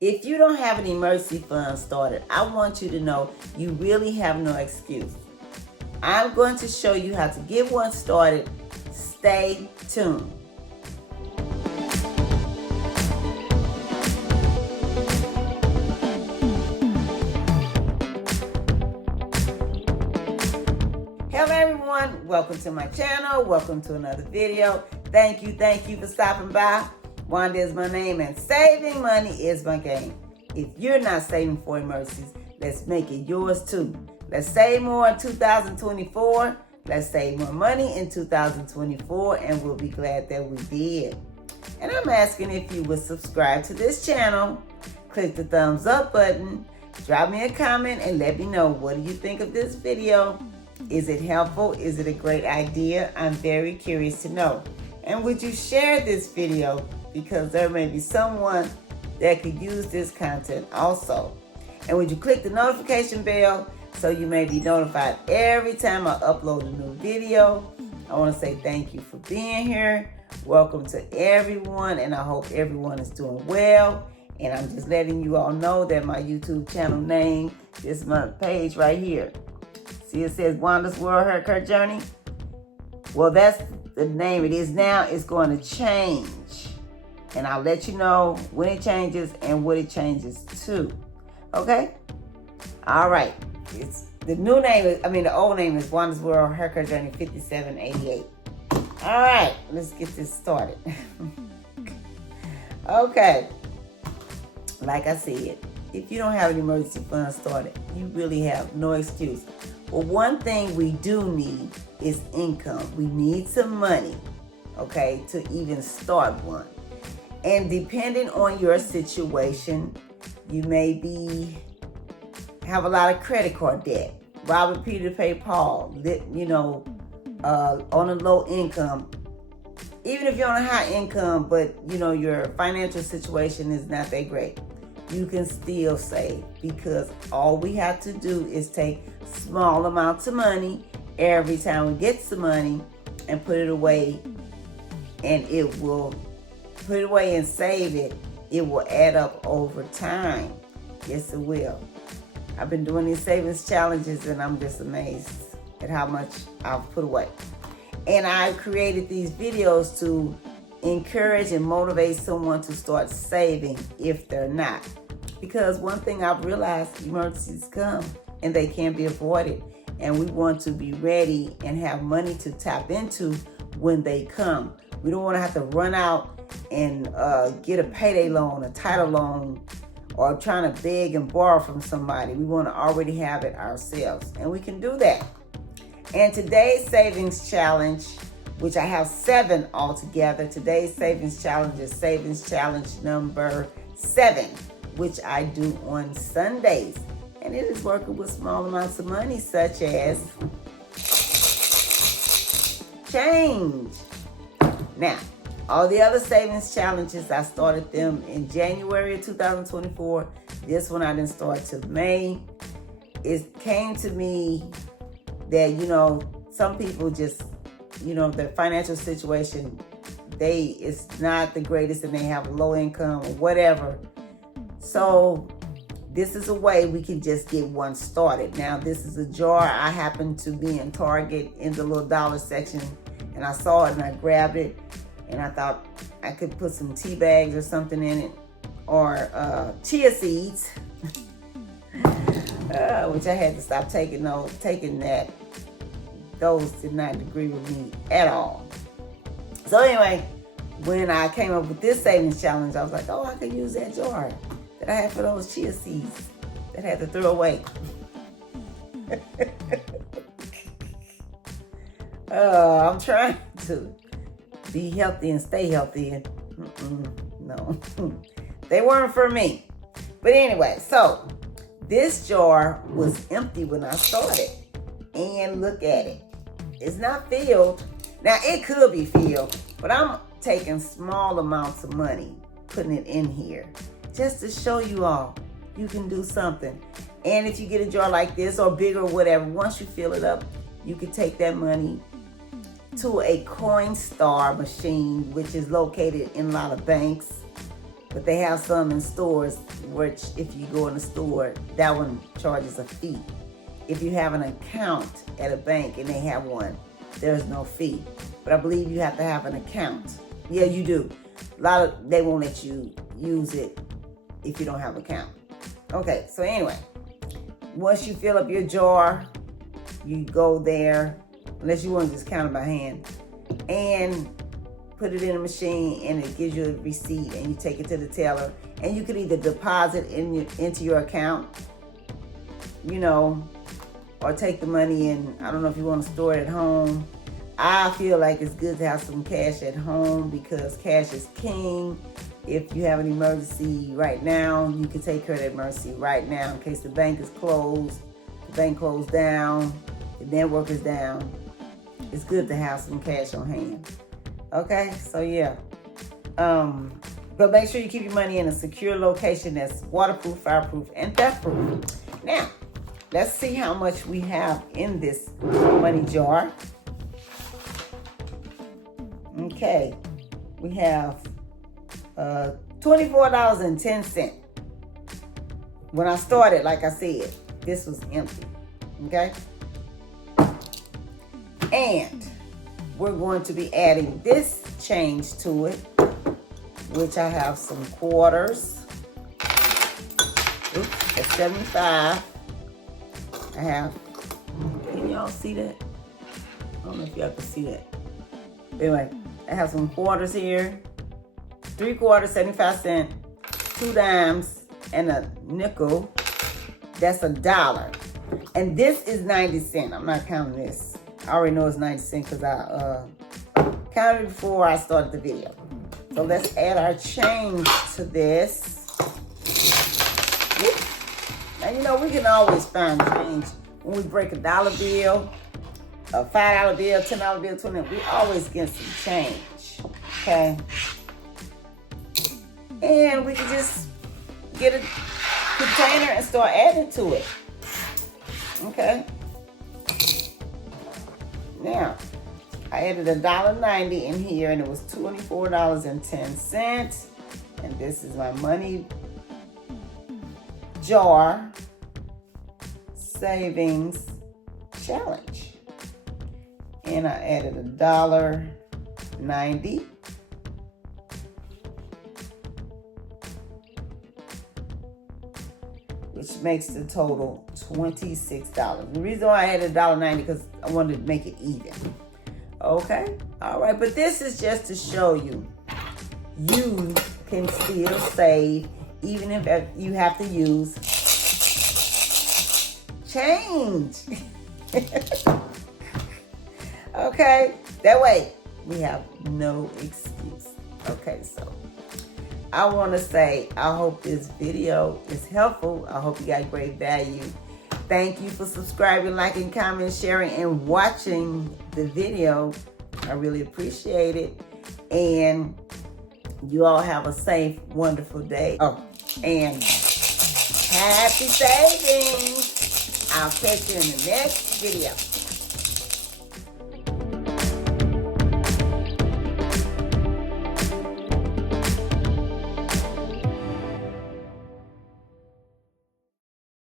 If you don't have an emergency fund started, I want you to know you really have no excuse. I'm going to show you how to get one started. Stay tuned. Hello everyone, welcome to my channel. Welcome to another video. Thank you for stopping by. Wanda is my name and saving money is my game. If you're not saving for emergencies, let's make it yours too. Let's save more in 2024. Let's save more money in 2024, and we'll be glad that we did. And I'm asking if you would subscribe to this channel, click the thumbs up button, drop me a comment, and let me know, what do you think of this video? Is it helpful? Is it a great idea? I'm very curious to know. And would you share this video? Because there may be someone that could use this content also. And would you click the notification bell so you may be notified every time I upload a new video? I want to say thank you for being here. Welcome to everyone, and I hope everyone is doing well. And I'm just letting you all know that my YouTube channel name, this month page right here, see it says Wanda's World Haircut Journey? Well, that's the name it is now. It's going to change. And I'll let you know when it changes and what it changes to. Okay? All right. It's the new name is, the old name is Wanda's World Haircut Journey 5788. All right, let's get this started. Okay. Like I said, if you don't have an emergency fund started, you really have no excuse. Well, one thing we do need is income. We need some money, okay, to even start one. And depending on your situation, you may have a lot of credit card debt. Robbing Peter to pay Paul, on a low income. Even if you're on a high income, but your financial situation is not that great, you can still save, because all we have to do is take small amounts of money every time we get some money and put it away, and put it away and save it. It will add up over time. Yes, it will. I've been doing these savings challenges, and I'm just amazed at how much I've put away. And I created these videos to encourage and motivate someone to start saving if they're not. Because one thing I've realized, emergencies come and they can't be avoided. And we want to be ready and have money to tap into when they come. We don't want to have to run out and get a payday loan, a title loan, or trying to beg and borrow from somebody. We want to already have it ourselves, and we can do that. And today's savings challenge, which I have 7 altogether, today's savings challenge is savings challenge number 7, which I do on Sundays. And it is working with small amounts of money, such as change. Now, all the other savings challenges, I started them in January of 2024. This one I didn't start till May. It came to me that, some people just, their financial situation, it's not the greatest, and they have a low income or whatever. So this is a way we can just get one started. Now, this is a jar. I happened to be in Target in the little dollar section, and I saw it and I grabbed it. And I thought I could put some tea bags or something in it, or chia seeds, which I had to stop taking that. Those did not agree with me at all. So anyway, when I came up with this savings challenge, I was like, oh, I could use that jar that I had for those chia seeds that I had to throw away. I'm trying to be healthy and stay healthy, and no, they weren't for me. But anyway, so this jar was empty when I started, and look at it. It's not filled. Now, it could be filled, but I'm taking small amounts of money, putting it in here, just to show you all you can do something. And if you get a jar like this or bigger or whatever, once you fill it up, you can take that money to a Coinstar machine, which is located in a lot of banks. But they have some in stores, which if you go in the store, that one charges a fee. If you have an account at a bank and they have one, there's no fee. But I believe you have to have an account. Yeah, you do. They won't let you use it if you don't have an account. Okay, so anyway, once you fill up your jar, you go there, unless you want to just count it by hand, and put it in a machine, and it gives you a receipt, and you take it to the teller, and you can either deposit into your account, or take the money and I don't know if you want to store it at home. I feel like it's good to have some cash at home because cash is king. If you have an emergency right now, you can take care of that emergency right now in case the bank is closed, the bank closed down, the network is down. It's good to have some cash on hand. Okay, so yeah. But make sure you keep your money in a secure location that's waterproof, fireproof, and theft-proof. Now, let's see how much we have in this money jar. Okay, we have $24.10. When I started, like I said, this was empty. Okay, and we're going to be adding this change to it, which I have some quarters. Oops, that's 75. I have, can y'all see that? I don't know if y'all can see that. Anyway, I have some quarters here. 3 quarters, 75 cents, 2 dimes, and a nickel. That's $1. And this is 90 cents. I'm not counting this. I already know it's 90 cents because I counted before I started the video. So let's add our change to this. Oops. Now, we can always find change. When we break a $1 bill, a $5 bill, $10 bill, $20, we always get some change, okay? And we can just get a container and start adding to it, okay? Now, I added $1.90 in here, and it was $24.10. And this is my money jar savings challenge. And I added $1.90. Which makes the total $26. The reason why I added $1.90 because I wanted to make it even. Okay, all right, but this is just to show you can still save even if you have to use change. Okay, that way we have no excuse. Okay, so I want to say I hope this video is helpful. I hope you got great value. Thank you for subscribing, liking, commenting, sharing, and watching the video. I really appreciate it. And you all have a safe, wonderful day. Oh, and happy savings. I'll catch you in the next video.